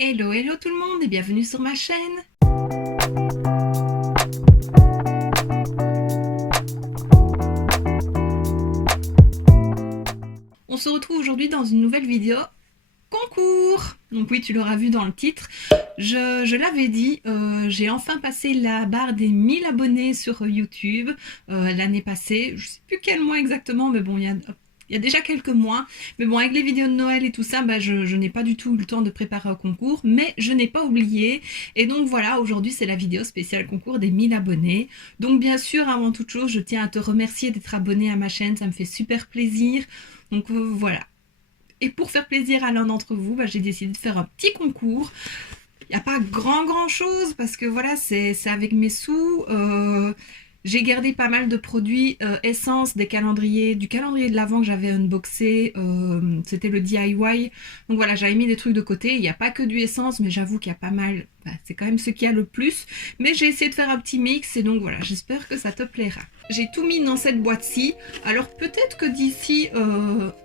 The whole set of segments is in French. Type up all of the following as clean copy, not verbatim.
Hello, hello tout le monde et bienvenue sur ma chaîne. On se retrouve aujourd'hui dans une nouvelle vidéo concours. Donc oui, tu l'auras vu dans le titre. Je l'avais dit, j'ai enfin passé la barre des 1000 abonnés sur YouTube l'année passée. Je sais plus quel mois exactement, mais bon, il y a déjà quelques mois. Mais bon, avec les vidéos de Noël et tout ça, je n'ai pas du tout eu le temps de préparer un concours, mais je n'ai pas oublié. Et donc voilà, aujourd'hui c'est la vidéo spéciale concours des 1000 abonnés. Donc bien sûr, avant toute chose, je tiens à te remercier d'être abonné à ma chaîne, ça me fait super plaisir. Donc voilà. Et pour faire plaisir à l'un d'entre vous, j'ai décidé de faire un petit concours. Il n'y a pas grand chose parce que voilà, c'est avec mes sous. J'ai gardé pas mal de produits essence, du calendrier de l'Avent que j'avais unboxé, c'était le DIY. Donc voilà, j'avais mis des trucs de côté. Il n'y a pas que du essence, mais j'avoue qu'il y a pas mal. C'est quand même ce qu'il y a le plus. Mais j'ai essayé de faire un petit mix et donc voilà, j'espère que ça te plaira. J'ai tout mis dans cette boîte-ci. Alors peut-être que d'ici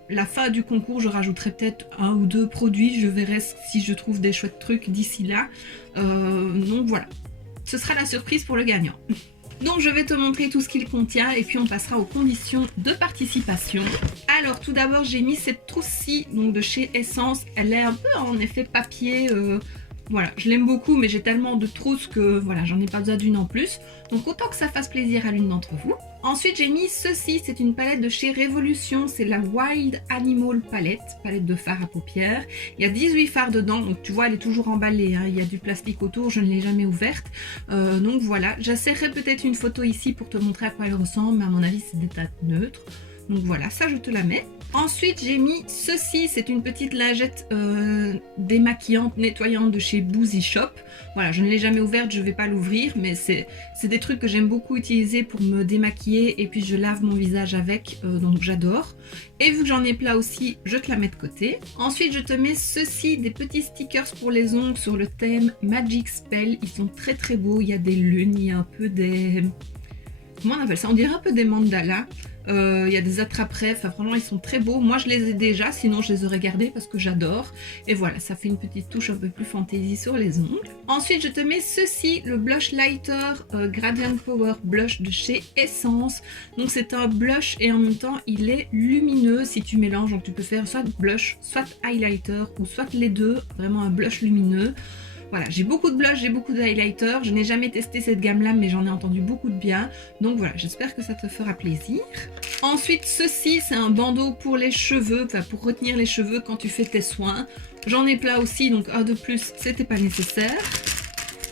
la fin du concours, je rajouterai peut-être 1 ou 2 produits. Je verrai si je trouve des chouettes trucs d'ici là. Donc voilà, ce sera la surprise pour le gagnant. Donc je vais te montrer tout ce qu'il contient et puis on passera aux conditions de participation. Alors tout d'abord j'ai mis cette trousse-ci de chez Essence. Elle est un peu en effet papier. Voilà, je l'aime beaucoup mais j'ai tellement de trousses que voilà, j'en ai pas besoin d'une en plus. Donc autant que ça fasse plaisir à l'une d'entre vous. Ensuite j'ai mis ceci, c'est une palette de chez Révolution, c'est la Wild Animal palette de fard à paupières. Il y a 18 fards dedans, donc tu vois elle est toujours emballée, hein. Il y a du plastique autour, je ne l'ai jamais ouverte. Donc voilà, j'insérerai peut-être une photo ici pour te montrer à quoi elle ressemble, mais à mon avis c'est des teintes neutres. Donc voilà, ça je te la mets. Ensuite j'ai mis ceci, c'est une petite lingette démaquillante, nettoyante de chez Boozy Shop. Voilà, je ne l'ai jamais ouverte, je ne vais pas l'ouvrir, mais c'est des trucs que j'aime beaucoup utiliser pour me démaquiller et puis je lave mon visage avec, donc j'adore. Et vu que j'en ai plein aussi, je te la mets de côté. Ensuite je te mets ceci, des petits stickers pour les ongles sur le thème Magic Spell. Ils sont très beaux, il y a des lunes, il y a un peu des... Comment on appelle ça? On dirait un peu des mandalas. Il y a des attrape-rêves, enfin vraiment ils sont très beaux. Moi je les ai déjà, sinon je les aurais gardés parce que j'adore. Et voilà, ça fait une petite touche un peu plus fantaisie sur les ongles. Ensuite je te mets ceci, le blush lighter Gradient Power Blush de chez Essence. Donc c'est un blush et en même temps il est lumineux si tu mélanges. Donc tu peux faire soit blush, soit highlighter ou soit les deux. Vraiment un blush lumineux. Voilà, j'ai beaucoup de blush, j'ai beaucoup de highlighter. Je n'ai jamais testé cette gamme-là, mais j'en ai entendu beaucoup de bien. Donc voilà, j'espère que ça te fera plaisir. Ensuite, ceci, c'est un bandeau pour les cheveux, enfin pour retenir les cheveux quand tu fais tes soins. J'en ai plein aussi, donc un de plus, c'était pas nécessaire.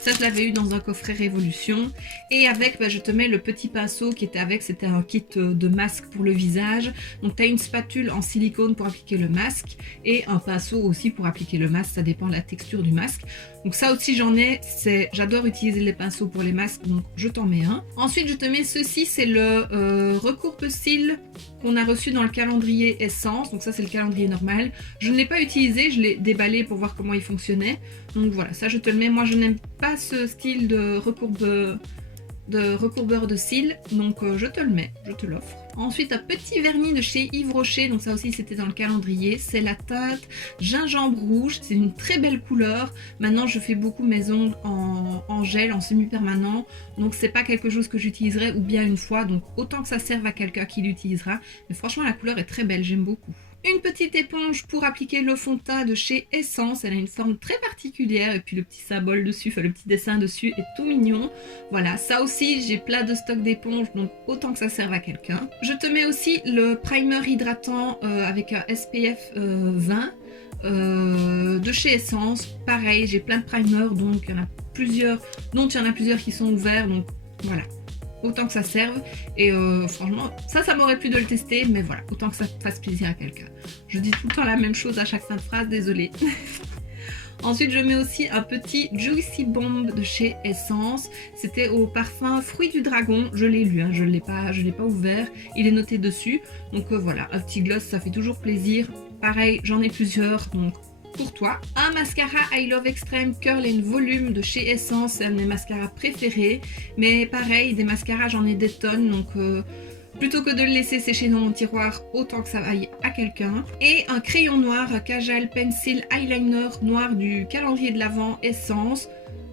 Ça, je l'avais eu dans un coffret Révolution. Et avec, je te mets le petit pinceau qui était avec. C'était un kit de masque pour le visage. Donc, tu as une spatule en silicone pour appliquer le masque. Et un pinceau aussi pour appliquer le masque. Ça dépend de la texture du masque. Donc, ça aussi, j'en ai. J'adore utiliser les pinceaux pour les masques. Donc, je t'en mets un. Ensuite, je te mets ceci. C'est le recourbe-cils qu'on a reçu dans le calendrier Essence. Donc, ça, c'est le calendrier normal. Je ne l'ai pas utilisé. Je l'ai déballé pour voir comment il fonctionnait. Donc, voilà. Ça, je te le mets. Moi, je n'aime pas ce style de recourbeur de cils, donc je te le mets, je te l'offre. Ensuite un petit vernis de chez Yves Rocher, donc ça aussi c'était dans le calendrier, c'est la teinte gingembre rouge, c'est une très belle couleur. Maintenant je fais beaucoup mes ongles en gel, en semi-permanent, donc c'est pas quelque chose que j'utiliserai ou bien une fois, donc autant que ça serve à quelqu'un qui l'utilisera, mais franchement la couleur est très belle, j'aime beaucoup. Une petite éponge pour appliquer le fond de teint de chez Essence. Elle a une forme très particulière et puis le petit symbole dessus, enfin le petit dessin dessus est tout mignon. Voilà, ça aussi j'ai plein de stock d'éponges donc autant que ça serve à quelqu'un. Je te mets aussi le primer hydratant avec un SPF 20 de chez Essence. Pareil, j'ai plein de primers donc il y en a plusieurs, dont il y en a plusieurs qui sont ouverts donc voilà. Autant que ça serve et franchement ça m'aurait plu de le tester mais voilà, autant que ça fasse plaisir à quelqu'un. Je dis tout le temps la même chose à chaque fin de phrase, désolée. Ensuite je mets aussi un petit Juicy Bomb de chez Essence, c'était au parfum Fruit du Dragon, je l'ai lu, hein, je l'ai pas ouvert, il est noté dessus, donc voilà, un petit gloss ça fait toujours plaisir. Pareil, j'en ai plusieurs donc pour toi. Un mascara I Love Extreme Curl and Volume de chez Essence, c'est un de mes mascaras préférés, mais pareil, des mascaras j'en ai des tonnes, donc plutôt que de le laisser sécher dans mon tiroir, autant que ça aille à quelqu'un. Et un crayon noir, Kajal Pencil Eyeliner noir du calendrier de l'Avent Essence.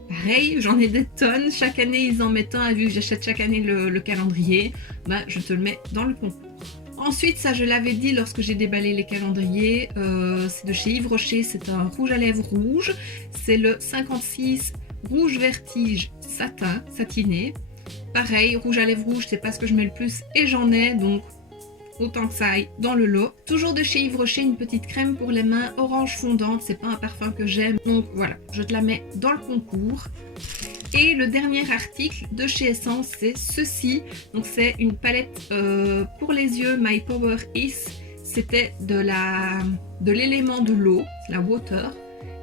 Pareil, j'en ai des tonnes, chaque année ils en mettent un, et vu que j'achète chaque année le calendrier, bah, je te le mets dans le concours. Ensuite, ça je l'avais dit lorsque j'ai déballé les calendriers, c'est de chez Yves Rocher, c'est un rouge à lèvres rouge, c'est le 56 Rouge Vertige Satin, satiné. Pareil, rouge à lèvres rouge, c'est pas ce que je mets le plus et j'en ai, donc autant que ça aille dans le lot. Toujours de chez Yves Rocher, une petite crème pour les mains orange fondante, c'est pas un parfum que j'aime, donc voilà, je te la mets dans le concours. Et le dernier article de chez Essence, c'est ceci, donc c'est une palette pour les yeux My Power Is, c'était de l'élément de l'eau, la water,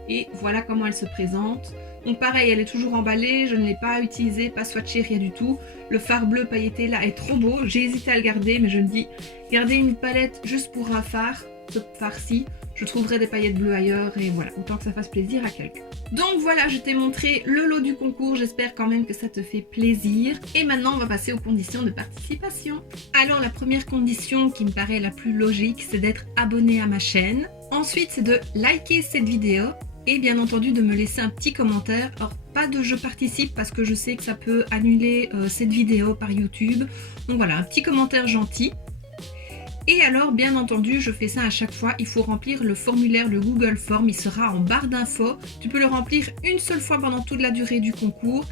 et voilà comment elle se présente. Donc pareil, elle est toujours emballée, je ne l'ai pas utilisée, pas swatchée, rien du tout. Le fard bleu pailleté là est trop beau, j'ai hésité à le garder, mais je me dis, garder une palette juste pour un fard, ce fard-ci, je trouverai des paillettes bleues ailleurs, et voilà, autant que ça fasse plaisir à quelqu'un. Donc voilà, je t'ai montré le lot du concours, j'espère quand même que ça te fait plaisir. Et maintenant, on va passer aux conditions de participation. Alors la première condition qui me paraît la plus logique, c'est d'être abonné à ma chaîne. Ensuite, c'est de liker cette vidéo. Et bien entendu de me laisser un petit commentaire. Alors pas de je participe parce que je sais que ça peut annuler cette vidéo par YouTube. Donc voilà, un petit commentaire gentil. Et alors bien entendu je fais ça à chaque fois, il faut remplir le formulaire, le Google Form, il sera en barre d'infos. Tu peux le remplir une seule fois pendant toute la durée du concours.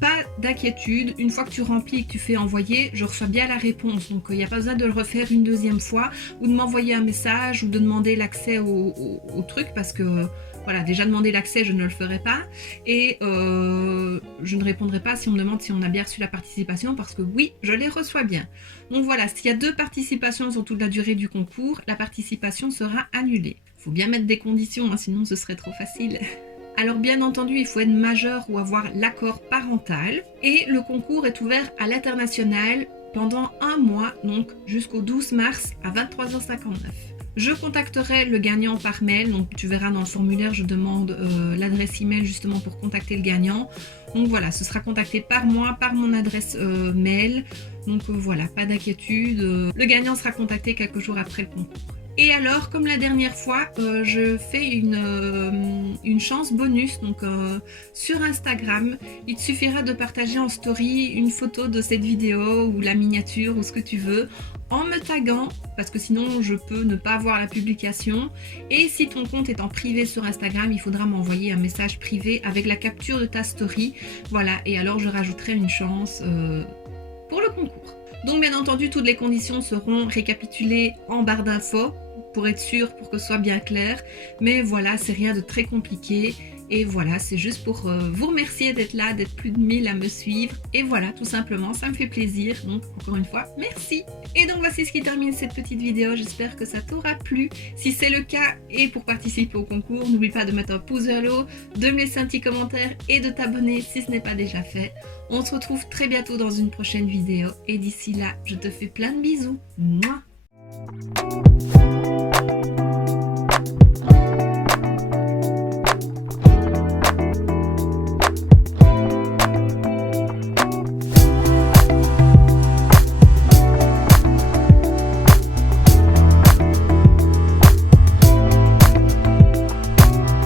Pas d'inquiétude, une fois que tu remplis et que tu fais envoyer, je reçois bien la réponse. Donc il n'y a pas besoin de le refaire une deuxième fois ou de m'envoyer un message ou de demander l'accès au truc parce que voilà, déjà demander l'accès, je ne le ferai pas. Et je ne répondrai pas si on me demande si on a bien reçu la participation parce que oui, je les reçois bien. Donc voilà, s'il y a 2 participations sur toute la durée du concours, la participation sera annulée. Il faut bien mettre des conditions, hein, sinon ce serait trop facile. Alors bien entendu, il faut être majeur ou avoir l'accord parental. Et le concours est ouvert à l'international pendant 1 mois, donc jusqu'au 12 mars à 23h59. Je contacterai le gagnant par mail, donc tu verras dans le formulaire, je demande l'adresse email justement pour contacter le gagnant. Donc voilà, ce sera contacté par moi, par mon adresse mail. Donc voilà, pas d'inquiétude, le gagnant sera contacté quelques jours après le concours. Et alors, comme la dernière fois, je fais une chance bonus donc sur Instagram. Il te suffira de partager en story une photo de cette vidéo ou la miniature ou ce que tu veux en me taguant parce que sinon je peux ne pas voir la publication. Et si ton compte est en privé sur Instagram, il faudra m'envoyer un message privé avec la capture de ta story. Voilà, et alors je rajouterai une chance pour le concours. Donc bien entendu, toutes les conditions seront récapitulées en barre d'infos pour être sûr, pour que ce soit bien clair. Mais voilà, c'est rien de très compliqué. Et voilà, c'est juste pour vous remercier d'être là, d'être plus de 1000 à me suivre. Et voilà, tout simplement, ça me fait plaisir. Donc encore une fois, merci. Et donc voici ce qui termine cette petite vidéo. J'espère que ça t'aura plu. Si c'est le cas et pour participer au concours, n'oublie pas de mettre un pouce vers le haut, de me laisser un petit commentaire et de t'abonner si ce n'est pas déjà fait. On se retrouve très bientôt dans une prochaine vidéo. Et d'ici là, je te fais plein de bisous. Mouah.